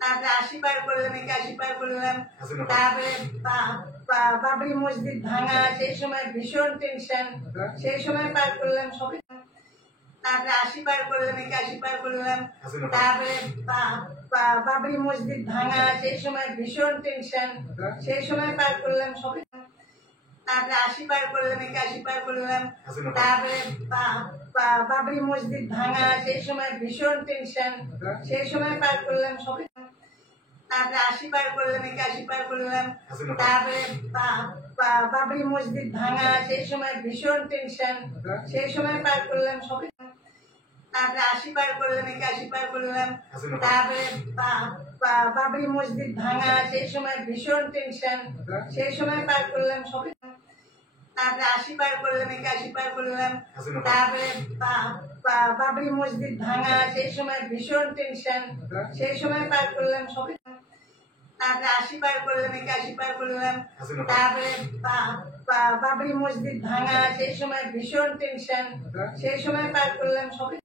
তারপরে 80 পার করলাম, 81 পার করলাম। তারপরে বাবরি মসজিদ ভাঙা, সেই সময় ভীষণ টেনশন, সেই সময় পার করলাম সবই। তারপরে 80 পার করলাম, 81 পার করলাম। তারপরে বাবরি মসজিদ ভাঙা, সেই সময় ভীষণ টেনশন, সেই সময় পার করলাম সবই। তারপরে 80 পার করলাম, 81 পার করলাম। তারপরে বাবরি মসজিদ ভাঙা, সেই সময় ভীষণ টেনশন, সেই সময় পার করলাম সবই। তারপরে 80 পার করলাম, 81 পার করলাম। তারপরে বাবরি মসজিদ ভাঙা, সেই সময় ভীষণ টেনশন, সেই সময় পার করলাম সবই। তারপরে 80 পার করলাম, 81 পার করলাম। তারপরে বাবরি মসজিদ ভাঙা, সেই সময় ভীষণ টেনশন, সেই সময় পার করলাম সবই। তারপরে 80 পার করলাম, 81 পার করলাম। তারপরে বাবরি মসজিদ ভাঙা, সেই সময় ভীষণ টেনশন, সেই সময় পার করলাম সবই। তারপরে 80 পার করলাম, 81 পার করলাম। তারপরে বাবরি মসজিদ ভাঙা, সেই সময় ভীষণ টেনশন, সেই সময় পার করলাম সবই।